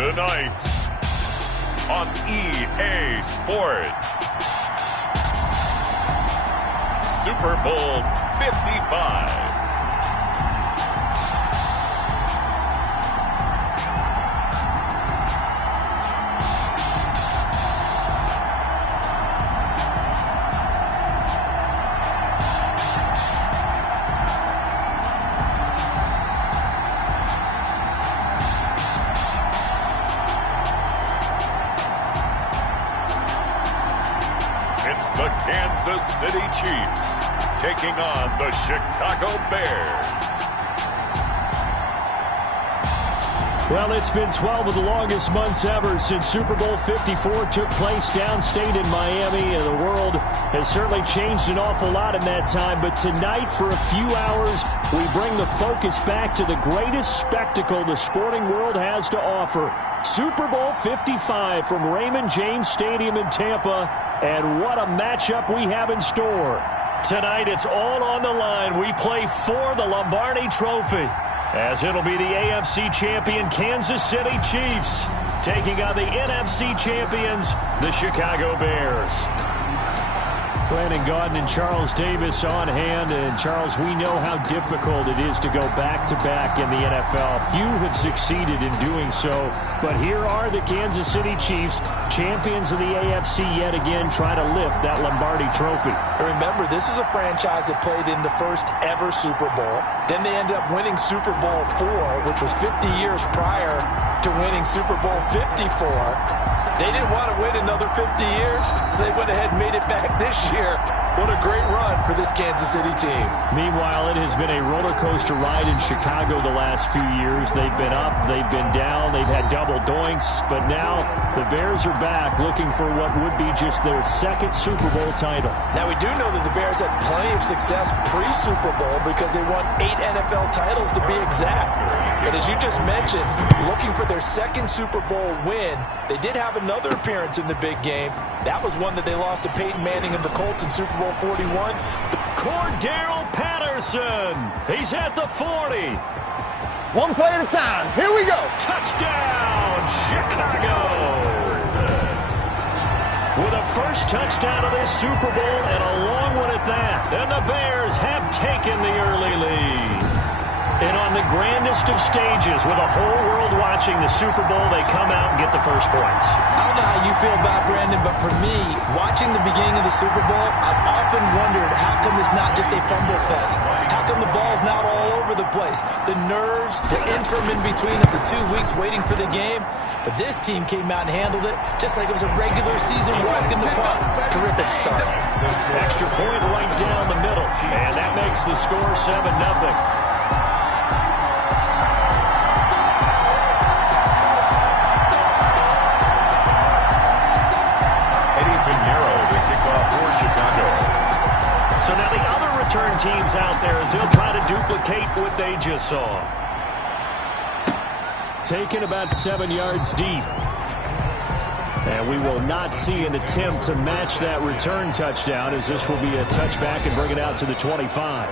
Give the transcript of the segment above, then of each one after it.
Tonight on EA Sports, Super Bowl 55. It's the Kansas City Chiefs taking on the Chicago Bears. Well, it's been 12 of the longest months ever since Super Bowl 54 took place downstate in Miami, and the world has certainly changed an awful lot in that time. But tonight, for a few hours, we bring the focus back to the greatest spectacle the sporting world has to offer. Super Bowl 55 from Raymond James Stadium in Tampa, and what a matchup we have in store. Tonight, it's all on the line. We play for the Lombardi Trophy, as it'll be the AFC champion Kansas City Chiefs taking on the NFC champions, the Chicago Bears. Brandon Gaudin and Charles Davis on hand. And, Charles, we know how difficult it is to go back-to-back in the NFL. Few have succeeded in doing so. But here are the Kansas City Chiefs, champions of the AFC yet again, trying to lift that Lombardi Trophy. Remember, this is a franchise that played in the first ever Super Bowl. Then they ended up winning Super Bowl IV, which was 50 years prior to winning Super Bowl 54. They didn't want to wait another 50 years, so they went ahead and made it back this year. What a great run for this Kansas City team. Meanwhile, it has been a roller coaster ride in Chicago the last few years. They've been up, they've been down, they've had double doinks, but now the Bears are back looking for what would be just their second Super Bowl title. Now, we do know that the Bears had plenty of success pre-Super Bowl because they won 8 NFL titles to be exact. But as you just mentioned, looking for their second Super Bowl win, they did have another appearance in the big game. That was one that they lost to Peyton Manning and the Colts in Super Bowl 41. Cordarrelle Patterson, he's at the 40. One play at a time. Here we go. Touchdown, Chicago. With a first touchdown of this Super Bowl, and a long one at that. And the Bears have taken the early lead. And on the grandest of stages, with the whole world watching the Super Bowl, they come out and get the first points. I don't know how you feel about Brandon, but for me, watching the beginning of the Super Bowl, I've often wondered how come it's not just a fumble fest? How come the ball's not all over the place? The nerves, the interim in between of the 2 weeks waiting for the game. But this team came out and handled it just like it was a regular season walk in the park. Terrific start. Extra point right down the middle, and that makes the score 7-0. So now the other return teams out there as they'll try to duplicate what they just saw. Taken about 7 yards deep. And we will not see an attempt to match that return touchdown, as this will be a touchback and bring it out to the 25.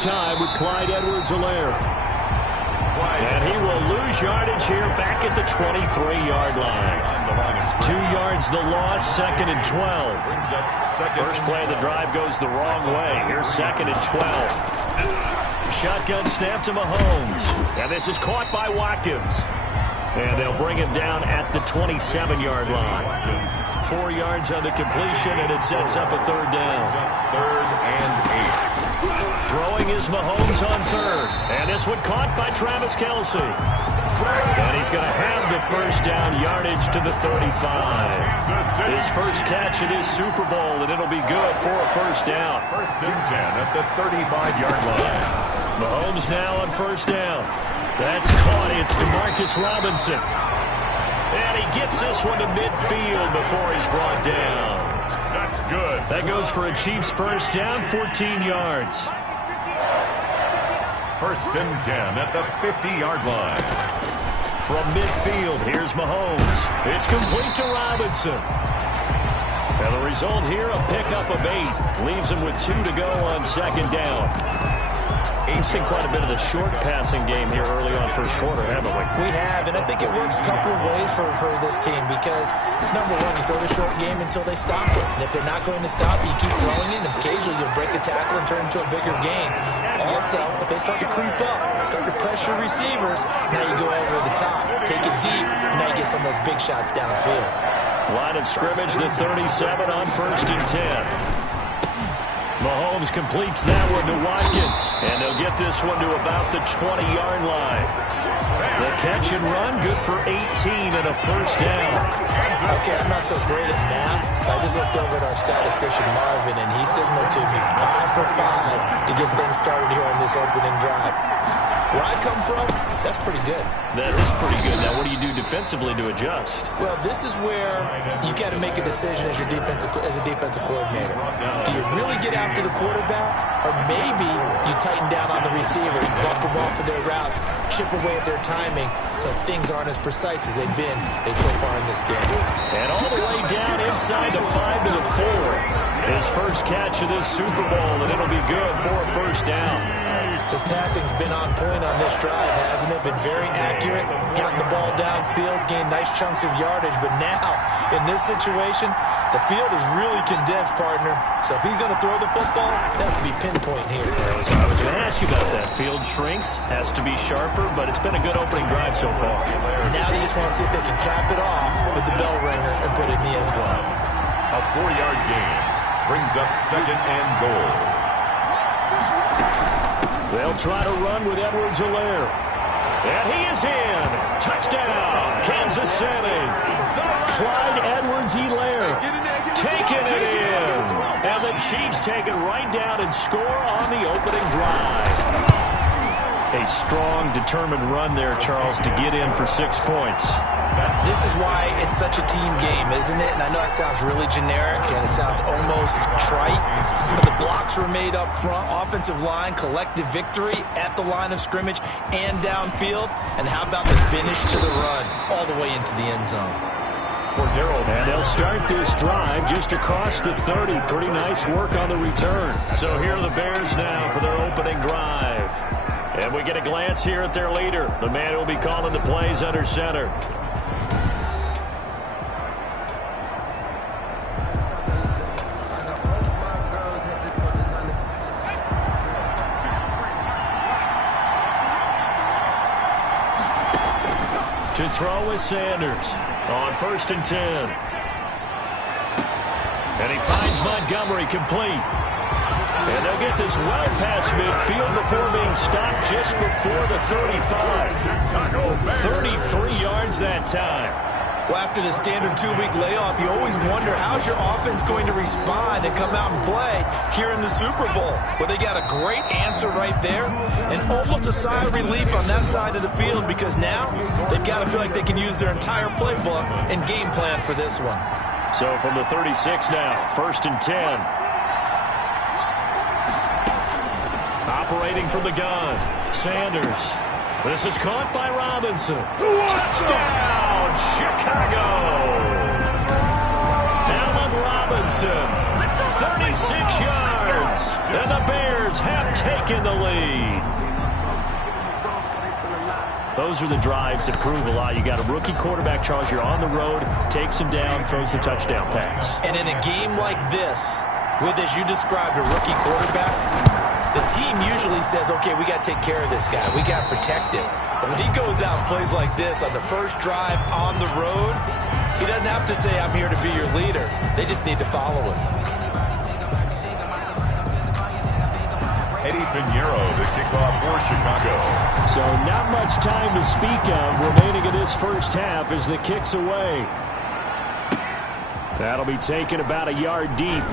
Time with Clyde Edwards-Helaire. And he will lose yardage here back at the 23-yard line. 2 yards the loss, 2nd and 12. First play of the drive goes the wrong way. Here's 2nd and 12. Shotgun snap to Mahomes. And this is caught by Watkins. And they'll bring him down at the 27-yard line. 4 yards on the completion, and it sets up a 3rd down. 3rd and 8. Throwing is Mahomes on 3rd. And this one caught by Travis Kelce. And he's going to have the first down, yardage to the 35. His first catch of this Super Bowl, and it'll be good for a first down. 1st and 10 at the 35-yard line. Mahomes now on 1st down. That's caught. It's Demarcus Robinson. And he gets this one to midfield before he's brought down. That's good. That goes for a Chiefs first down, 14 yards. First and 10 at the 50-yard line. From midfield, here's Mahomes. It's complete to Robinson. And the result here, a pickup of 8. Leaves him with 2 to go on second down. We've seen quite a bit of the short passing game here early on first quarter, haven't we? We have, and I think it works a couple of ways for this team because, number one, you throw the short game until they stop it. And if they're not going to stop it, you keep throwing it, and occasionally you'll break a tackle and turn it into a bigger gain. Also, if they start to creep up, start to pressure receivers, now you go over the top, take it deep, and now you get some of those big shots downfield. Line of scrimmage, the 37 on first and 10. Mahomes completes that one to Watkins, and they'll get this one to about the 20-yard line. The catch and run, good for 18 and a first down. Okay, I'm not so great at math. I just looked over at our statistician, Marvin, and he signaled to me 5 for 5 to get things started here on this opening drive. Where I come from, that's pretty good. That is pretty good. Now, what do you do defensively to adjust? Well, this is where you got to make a decision as a defensive coordinator. Do you really get after the quarterback, or maybe you tighten down on the receivers, bump them off of their routes, chip away at their timing, so things aren't as precise as they've been so far in this game. And all the way down inside the 5 to the 4. His first catch of this Super Bowl, and it'll be good for a first down. His passing's been on point on this drive, hasn't it? Been very accurate, gotten the ball downfield, gained nice chunks of yardage. But now, in this situation, the field is really condensed, partner. So if he's going to throw the football, that would be pinpoint here. I was going to ask you about that. Field shrinks, has to be sharper, but it's been a good opening drive so far. Now they just want to see if they can cap it off with the bell ringer and put it in the end zone. A 4-yard gain brings up second and goal. They'll try to run with Edwards-Helaire. And he is in. Touchdown, Kansas City. Clyde Edwards-Helaire taking it in. And the Chiefs take it right down and score on the opening drive. A strong, determined run there, Charles, to get in for 6 points. This is why it's such a team game, isn't it? And I know it sounds really generic and it sounds almost trite, but the blocks were made up front, offensive line, collective victory at the line of scrimmage and downfield. And how about the finish to the run all the way into the end zone? And they'll start this drive just across the 30. Pretty nice work on the return. So here are the Bears now for their opening drive. And we get a glance here at their leader, the man who will be calling the plays under center. To throw is Sanders on first and 10. And he finds Montgomery complete. And they'll get this well past midfield before being stopped just before the 35. 33 yards that time. Well, after the standard 2-week layoff, you always wonder how's your offense going to respond and come out and play here in the Super Bowl. Well, they got a great answer right there and almost a sigh of relief on that side of the field because now they've got to feel like they can use their entire playbook and game plan for this one. So from the 36 now, first and 10. Operating from the gun, Sanders. This is caught by Robinson. Touchdown, Chicago! Allen Robinson, 36 yards, and the Bears have taken the lead. Those are the drives that prove a lot. You got a rookie quarterback, Charles. You're on the road, takes him down, throws the touchdown pass. And in a game like this, with, as you described, a rookie quarterback, the team usually says, okay, we got to take care of this guy. We got to protect him. But when he goes out and plays like this on the first drive on the road, he doesn't have to say, I'm here to be your leader. They just need to follow him. Eddie Pinheiro, the kickoff for Chicago. So not much time to speak of remaining in this first half as the kick's away. That'll be taken about a yard deep.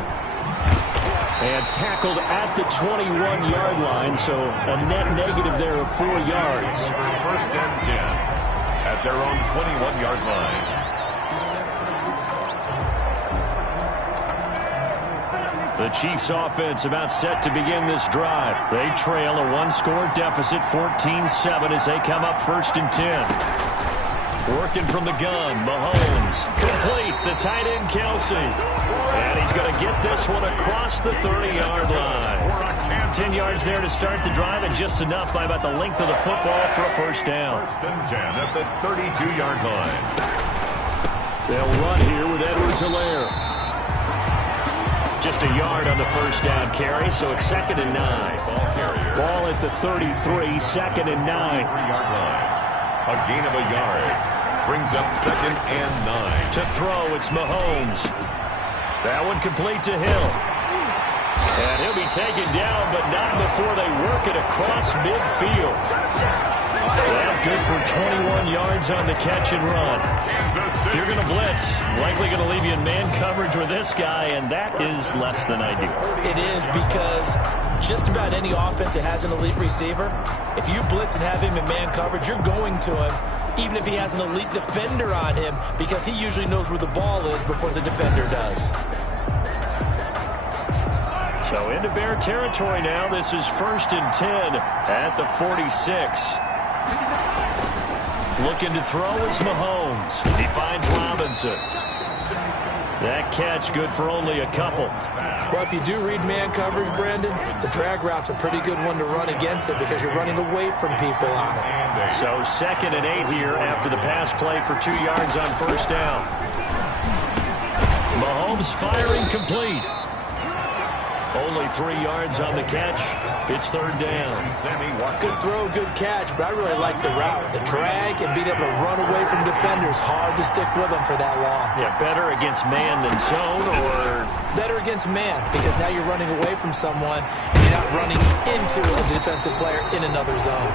And tackled at the 21-yard line, so a net negative there of 4 yards. First and 10 at their own 21-yard line. The Chiefs offense about set to begin this drive. They trail a one-score deficit, 14-7, as they come up first and 10. Working from the gun, Mahomes. Complete, the tight end, Kelsey. And he's going to get this one across the 30-yard line. 10 yards there to start the drive, and just enough by about the length of the football for a first down. First and 10 at the 32-yard line. They'll run here with Edwards-Helaire. Just a yard on the first down carry, so it's 2nd and 9. Ball at the 33, 2nd and 9. 3-yard line. A gain of a yard. Brings up 2nd and 9. To throw, it's Mahomes. That one complete to Hill. And he'll be taken down, but not before they work it across midfield. Well, good for 21 yards on the catch and run. If you're going to blitz, likely going to leave you in man coverage with this guy, and that is less than ideal. It is, because just about any offense that has an elite receiver, if you blitz and have him in man coverage, you're going to him, even if he has an elite defender on him, because he usually knows where the ball is before the defender does. So into Bear territory now. This is 1st and 10 at the 46. Looking to throw is Mahomes. He finds Robinson. That catch good for only a couple. Well, if you do read man coverage, Brandon, the drag route's a pretty good one to run against it because you're running away from people on it. So 2nd and 8 here after the pass play for 2 yards on first down. Mahomes firing complete. Only 3 yards on the catch. It's 3rd down. Good throw, good catch, but I really like the route. The drag and being able to run away from defenders, hard to stick with them for that long. Yeah, better against man than zone, or? Better against man, because now you're running away from someone and you're not running into a defensive player in another zone.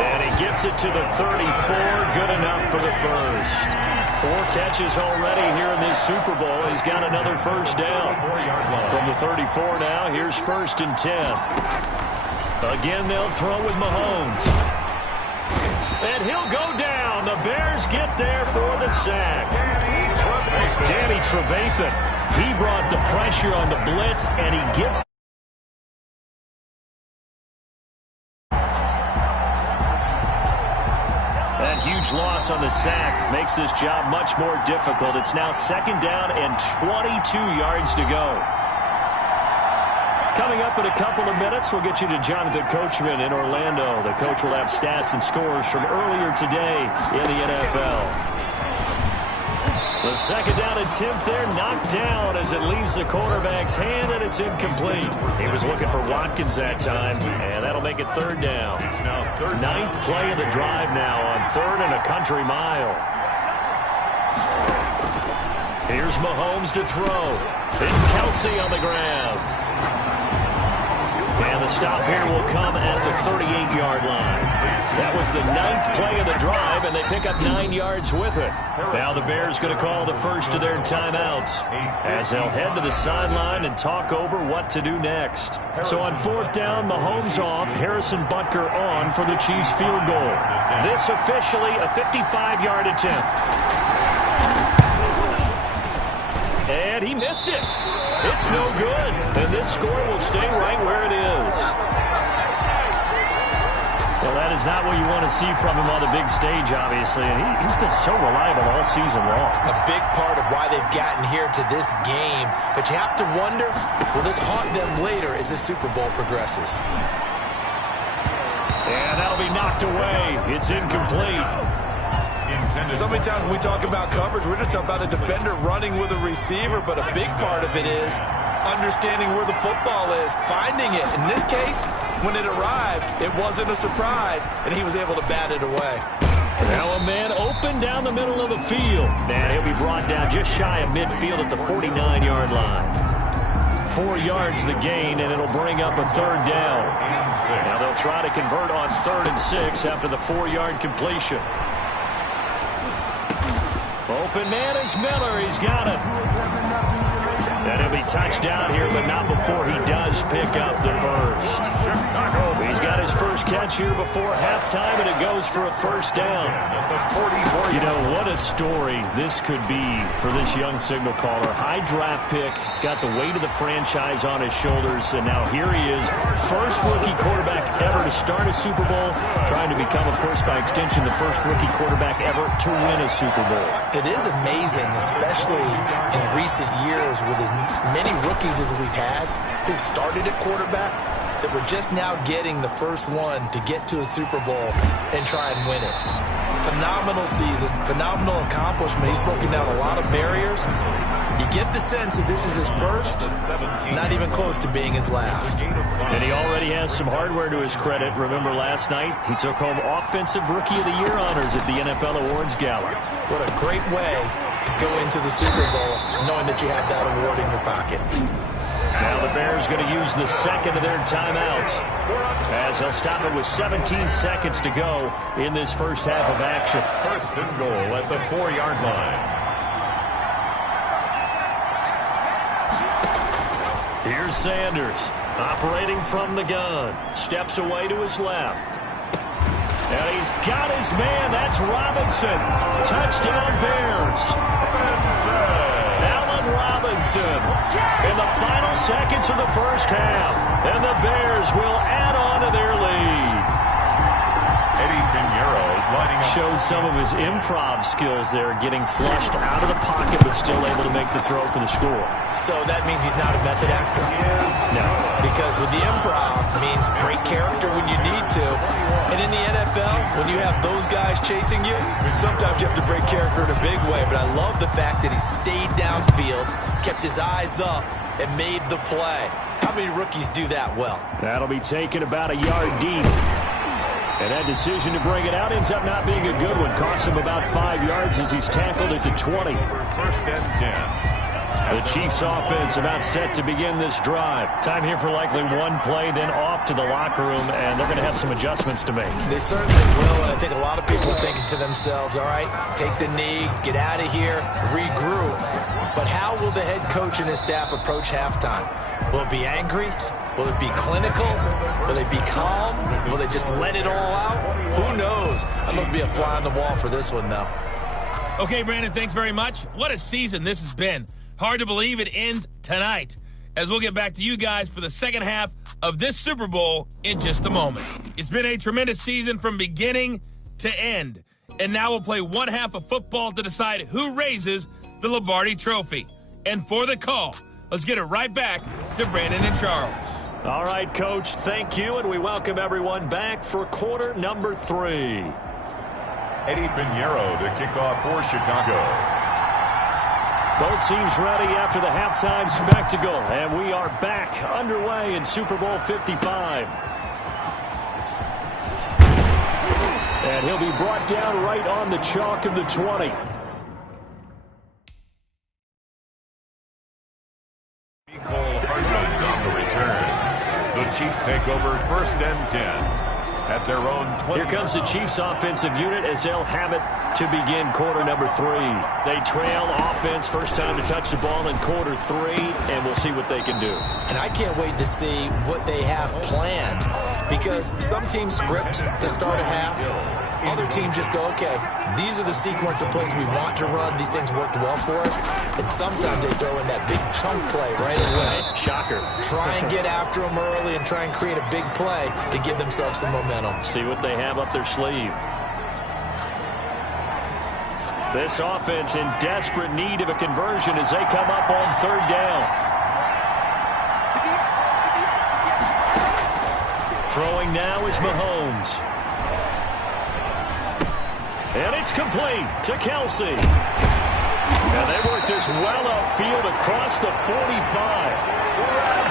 And he gets it to the 34. Good enough for the first. 4 catches already here in this Super Bowl. He's got another first down. From the 34 now, here's 1st and 10. Again, they'll throw with Mahomes. And he'll go down. The Bears get there for the sack. Danny Trevathan. He brought the pressure on the blitz, and he gets that huge loss on the sack makes this job much more difficult. It's now 2nd down and 22 yards to go. Coming up in a couple of minutes, we'll get you to Jonathan Coachman in Orlando. The coach will have stats and scores from earlier today in the NFL. The 2nd down attempt there knocked down as it leaves the quarterback's hand, and it's incomplete. He was looking for Watkins that time, and that'll make it 3rd down. 9th play of the drive now on 3rd and a country mile. Here's Mahomes to throw. It's Kelsey on the ground. And the stop here will come at the 38-yard line. That was the 9th play of the drive, and they pick up 9 yards with it. Now the Bears going to call the first of their timeouts as they'll head to the sideline and talk over what to do next. So on 4th down, Mahomes off, Harrison Butker on for the Chiefs field goal. This officially a 55-yard attempt. And he missed it. It's no good. And this score will stay right where it is. Well, that is not what you want to see from him on the big stage, obviously. And he's been so reliable all season long. A big part of why they've gotten here to this game. But you have to wonder, will this haunt them later as the Super Bowl progresses? And that'll be knocked away. It's incomplete. So many times when we talk about coverage, we're just about a defender running with a receiver, but a big part of it is understanding where the football is, finding it. In this case, when it arrived, it wasn't a surprise, and he was able to bat it away. Now a man open down the middle of the field. And he'll be brought down just shy of midfield at the 49-yard line. 4 yards the gain, and it'll bring up a 3rd down. Now they'll try to convert on 3rd and 6 after the 4-yard completion. Open man is Miller. He's got it. And he'll be touched down here, but not before he does pick up the first. He's got his first catch here before halftime, and it goes for a first down. You know, what a story this could be for this young signal caller. High draft pick, got the weight of the franchise on his shoulders, and now here he is, first rookie quarterback ever to start a Super Bowl, trying to become, of course, by extension, the first rookie quarterback ever to win a Super Bowl. It is amazing, especially in recent years with as many rookies as we've had who started at quarterback, that we're just now getting the first one to get to a Super Bowl and try and win it. Phenomenal season, phenomenal accomplishment. He's broken down a lot of barriers. You get the sense that this is his first, not even close to being his last. And he already has some hardware to his credit. Remember last night, he took home Offensive Rookie of the Year honors at the NFL Awards Gala. What a great way to go into the Super Bowl knowing that you have that award in your pocket. Now the Bears going to use the second of their timeouts as they'll stop it with 17 seconds to go in this first half of action. First and goal at the 4-yard line. Here's Sanders operating from the gun. Steps away to his left. And he's got his man. That's Robinson. Touchdown Bears. Allen Robinson in the final seconds of the first half. And the Bears will add on to their lead. Eddie Pinheiro lining up. Showed some of his improv skills there, getting flushed out of the pocket but still able to make the throw for the score. So that means he's not a method actor? No. Because with the improv means break character when you need to. And in the NFL, when you have those guys chasing you, sometimes you have to break character in a big way. But I love the fact that he stayed downfield, kept his eyes up, and made the play. How many rookies do that well? That'll be taken about a yard deep. And that decision to bring it out ends up not being a good one. Costs him about 5 yards as he's tackled at the 20. First and 10. The Chiefs offense about set to begin this drive. Time here for likely one play, then off to the locker room, and they're going to have some adjustments to make. They certainly will, and I think a lot of people are thinking to themselves, all right, take the knee, get out of here, regroup. But how will the head coach and his staff approach halftime? Will it be angry? Will it be clinical? Will they be calm? Will they just let it all out? Who knows? I'm going to be a fly on the wall for this one, though. Okay, Brandon, thanks very much. What a season this has been. Hard to believe it ends tonight, as we'll get back to you guys for the second half of this Super Bowl in just a moment. It's been a tremendous season from beginning to end, and now we'll play one half of football to decide who raises the Lombardi Trophy. And for the call, let's get it right back to Brandon and Charles. All right, Coach, thank you, and we welcome everyone back for quarter number 3. Eddie Pinheiro to kick off for Chicago. Both teams ready after the halftime spectacle, and we are back underway in Super Bowl 55. And he'll be brought down right on the chalk of the 20. On the return. The Chiefs take over first and 10. At their own 20. Here comes the Chiefs offensive unit as they'll have it to begin quarter number 3. They trail offense, first time to touch the ball in quarter 3, and we'll see what they can do. And I can't wait to see what they have planned, because some teams script to start a half. Other teams just go, okay, these are the sequence of plays we want to run. These things worked well for us. And sometimes they throw in that big chunk play right away. Shocker. Try and get after them early and try and create a big play to give themselves some momentum. See what they have up their sleeve. This offense in desperate need of a conversion as they come up on third down. Throwing now is Mahomes. And it's complete to Kelsey. And they work this well upfield across the 45.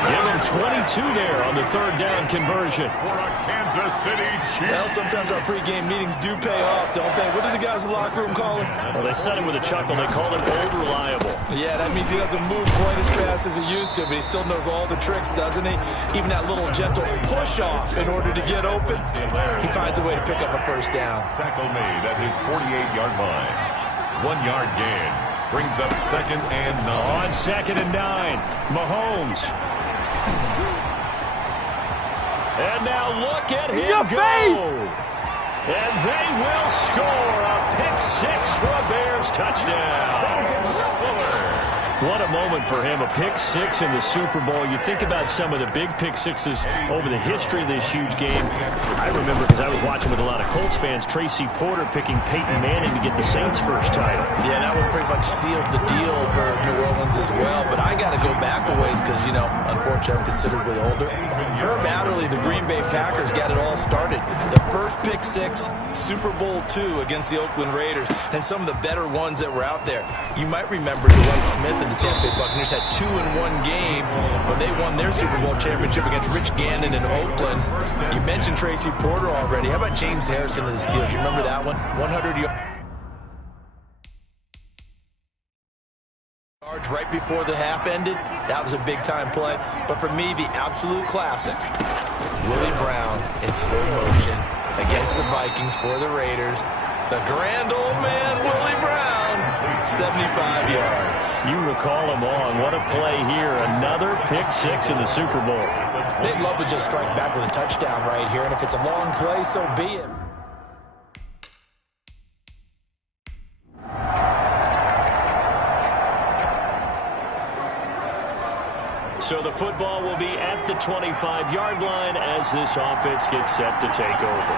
Give him 22 there on the third down conversion. For a Kansas City Chiefs. Well, sometimes our pregame meetings do pay off, don't they? What do the guys in the locker room call him? Well, they said it with a chuckle. They called him old reliable. Yeah, that means he doesn't move quite as fast as he used to, but he still knows all the tricks, doesn't he? Even that little gentle push-off in order to get open. He finds a way to pick up a first down. Tackle made at his 48-yard line. 1 yard gain. Brings up 2nd and 9. On 2nd and 9, Mahomes. And now look at him go. And they will score a pick-6 for a Bears touchdown. What a moment for him, a pick-6 in the Super Bowl. You think about some of the big pick-6s over the history of this huge game. I remember, because I was watching with a lot of Colts fans, Tracy Porter picking Peyton Manning to get the Saints' first title. Yeah, that one pretty much sealed the deal for New Orleans as well. But I got to go back a ways because, you know, unfortunately I'm considerably older. Herb Adderley, the Green Bay Packers, got it all started. The first pick-6, Super Bowl II against the Oakland Raiders, and some of the better ones that were out there. You might remember Dwight Smith and the Tampa Bay Buccaneers had 2 in one game when they won their Super Bowl championship against Rich Gannon in Oakland. You mentioned Tracy Porter already. How about James Harrison of the Steelers? You remember that one? 100 yards right before the half ended. That was a big-time play. But for me, the absolute classic, Willie Brown in slow motion against the Vikings for the Raiders. The grand old man, Willie Brown, 75 yards. You recall them on. What a play here. Another pick-6 in the Super Bowl. They'd love to just strike back with a touchdown right here, and if it's a long play, so be it. So the football will be at the 25-yard line as this offense gets set to take over.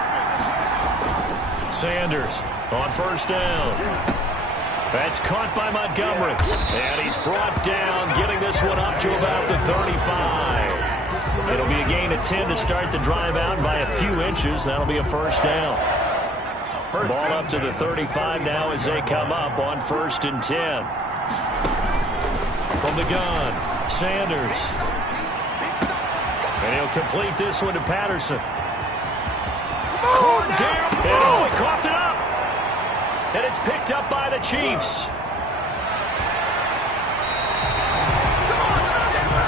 Sanders on first down. That's caught by Montgomery. And he's brought down, getting this one up to about the 35. It'll be a gain of 10 to start the drive out by a few inches. That'll be a first down. Ball up to the 35 now as they come up on 1st and 10. From the gun, Sanders. And he'll complete this one to Patterson. Caught down. And he coughed it up. And it's picked up by the Chiefs.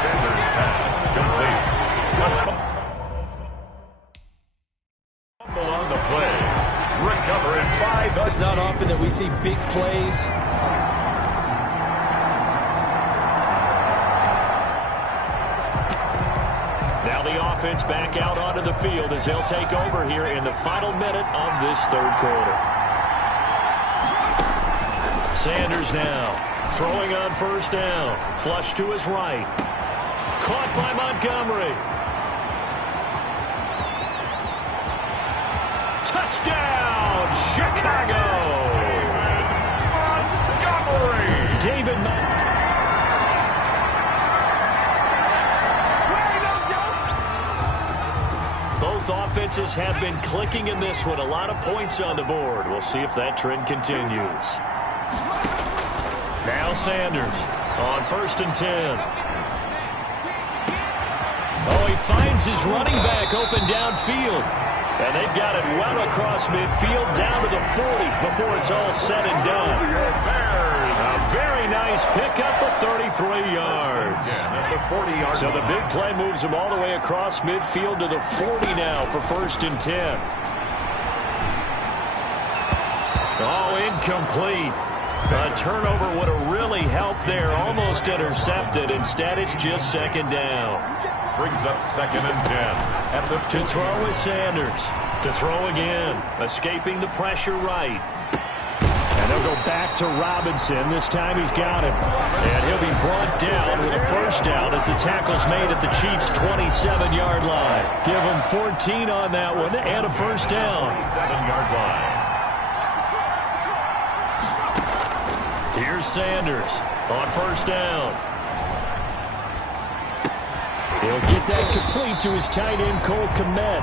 Sanders pass complete. Fumble on the play. Recovering 5. It's not often that we see big plays. Now the offense back out onto the field as they'll take over here in the final minute of this 3rd quarter. Sanders now throwing on first down. Flush to his right. Caught by Montgomery. Touchdown, Chicago! David Montgomery. Both offenses have been clicking in this one. A lot of points on the board. We'll see if that trend continues. Now Sanders on 1st and 10. Oh, he finds his running back open downfield. And they've got it well across midfield down to the 40 before it's all said and done. A very nice pickup of 33 yards. So the big play moves him all the way across midfield to the 40 now for 1st and 10. Oh, incomplete. A turnover would have really helped there. Almost intercepted. Instead, it's just 2nd down. Brings up 2nd and 10. To throw is Sanders. To throw again. Escaping the pressure right. And they'll go back to Robinson. This time he's got him. And he'll be brought down with a first down as the tackle's made at the Chiefs' 27-yard line. Give him 14 on that one and a first down. 27-yard line. Here's Sanders on first down. He'll get that complete to his tight end, Cole Kmet.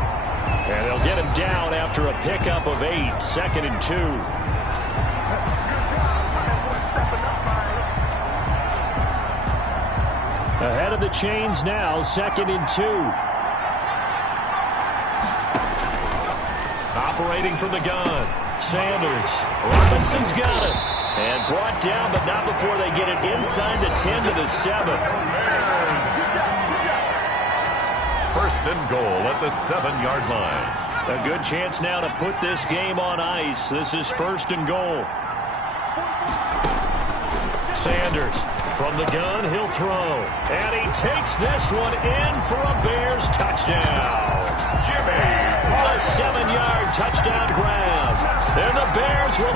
And they'll get him down after a pickup of 8, 2nd and 2. Ahead of the chains now, 2nd and 2. Operating from the gun, Sanders. Robinson's got it. And brought down, but not before they get it inside the 10 to the 7. 1st and goal at the 7-yard line. A good chance now to put this game on ice. This is 1st and goal. Sanders from the gun, he'll throw. And he takes this one in for a Bears touchdown. A 7-yard touchdown grab. And the Bears will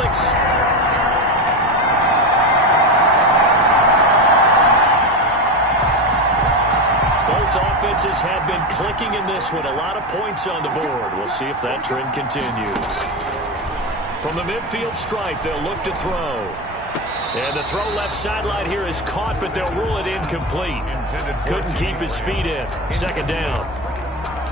Both offenses have been clicking in this one. A lot of points on the board. We'll see if that trend continues. From the midfield stripe, they'll look to throw. And the throw left sideline here is caught, but they'll rule it incomplete. Couldn't keep his feet in. Second down.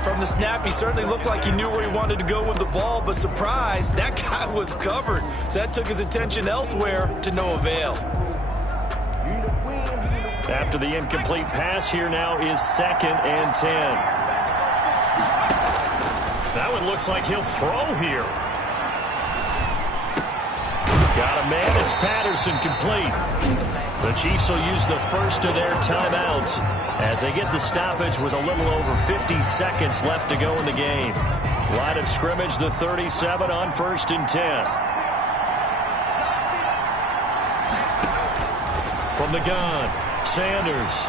From the snap, he certainly looked like he knew where he wanted to go with the ball, but surprise, that guy was covered. So that took his attention elsewhere to no avail. After the incomplete pass, here now is 2nd and 10. That one looks like he'll throw here. Got a man. It's Patterson complete. The Chiefs will use the first of their timeouts as they get the stoppage with a little over 50 seconds left to go in the game. Line of scrimmage, the 37 on 1st and 10. From the gun, Sanders.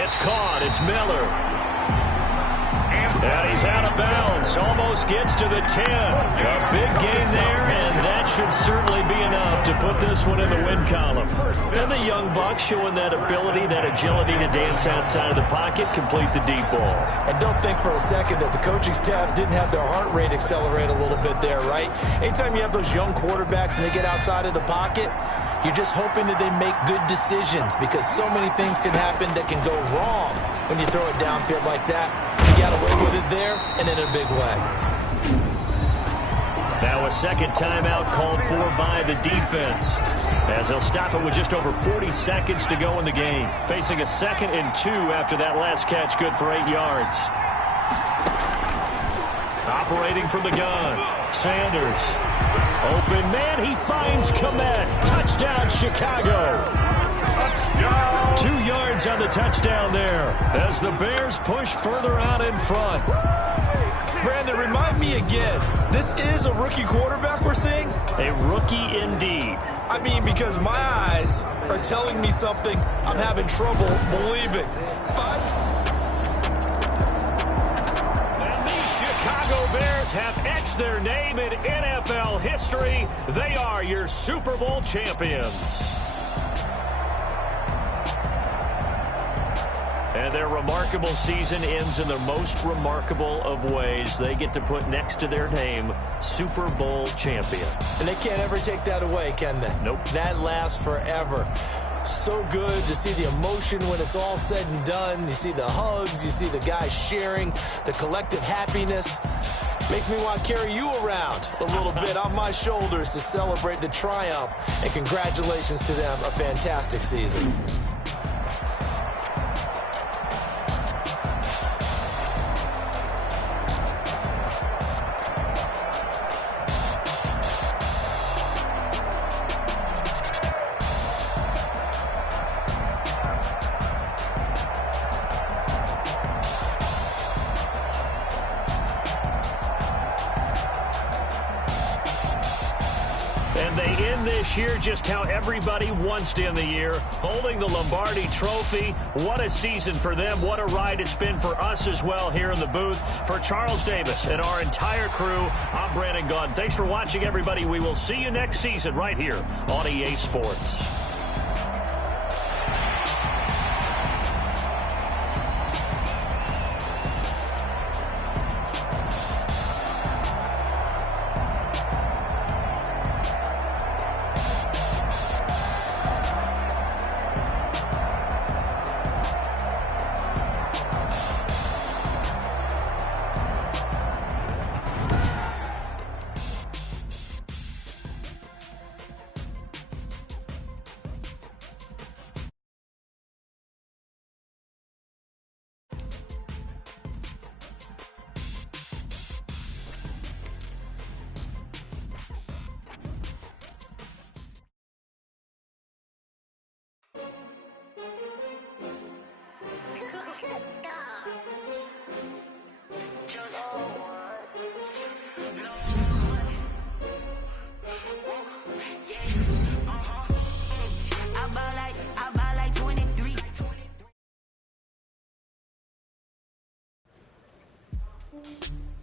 It's caught. It's Miller. And he's out of bounds. Almost gets to the 10. A big gain there, and that should certainly be enough to put this one in the win column. And the young buck showing that ability, that agility to dance outside of the pocket, complete the deep ball. And don't think for a second that the coaching staff didn't have their heart rate accelerate a little bit there, right? Anytime you have those young quarterbacks and they get outside of the pocket, you're just hoping that they make good decisions because so many things can happen that can go wrong when you throw it downfield like that. He got away with it there and in a big way. Now a second timeout called for by the defense as they'll stop it with just over 40 seconds to go in the game. Facing a 2nd and 2 after that last catch, good for 8 yards. Operating from the gun, Sanders. Open man, he finds Kmet. Touchdown, Chicago. Touchdown. 2 yards on the touchdown there as the Bears push further out in front. Brandon, remind me again, this is a rookie quarterback we're seeing? A rookie indeed. I mean, because my eyes are telling me something I'm having trouble believing. Chicago Bears have etched their name in NFL history. They are your Super Bowl champions. And their remarkable season ends in the most remarkable of ways. They get to put next to their name, Super Bowl champion. And they can't ever take that away, can they? Nope. That lasts forever. So good to see the emotion when it's all said and done. You see the hugs, you see the guys sharing, the collective happiness. Makes me want to carry you around a little bit on my shoulders to celebrate the triumph. And congratulations to them, a fantastic season. And they end this year just how everybody wants to end the year, holding the Lombardi Trophy. What a season for them. What a ride it's been for us as well here in the booth. For Charles Davis and our entire crew, I'm Brandon Gaudin. Thanks for watching, everybody. We will see you next season right here on EA Sports.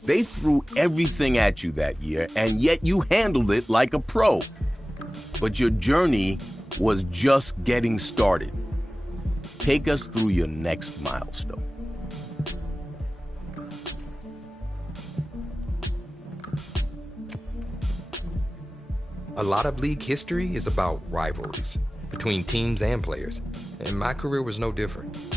They threw everything at you that year, and yet you handled it like a pro. But your journey was just getting started. Take us through your next milestone. A lot of league history is about rivalries between teams and players, and my career was no different.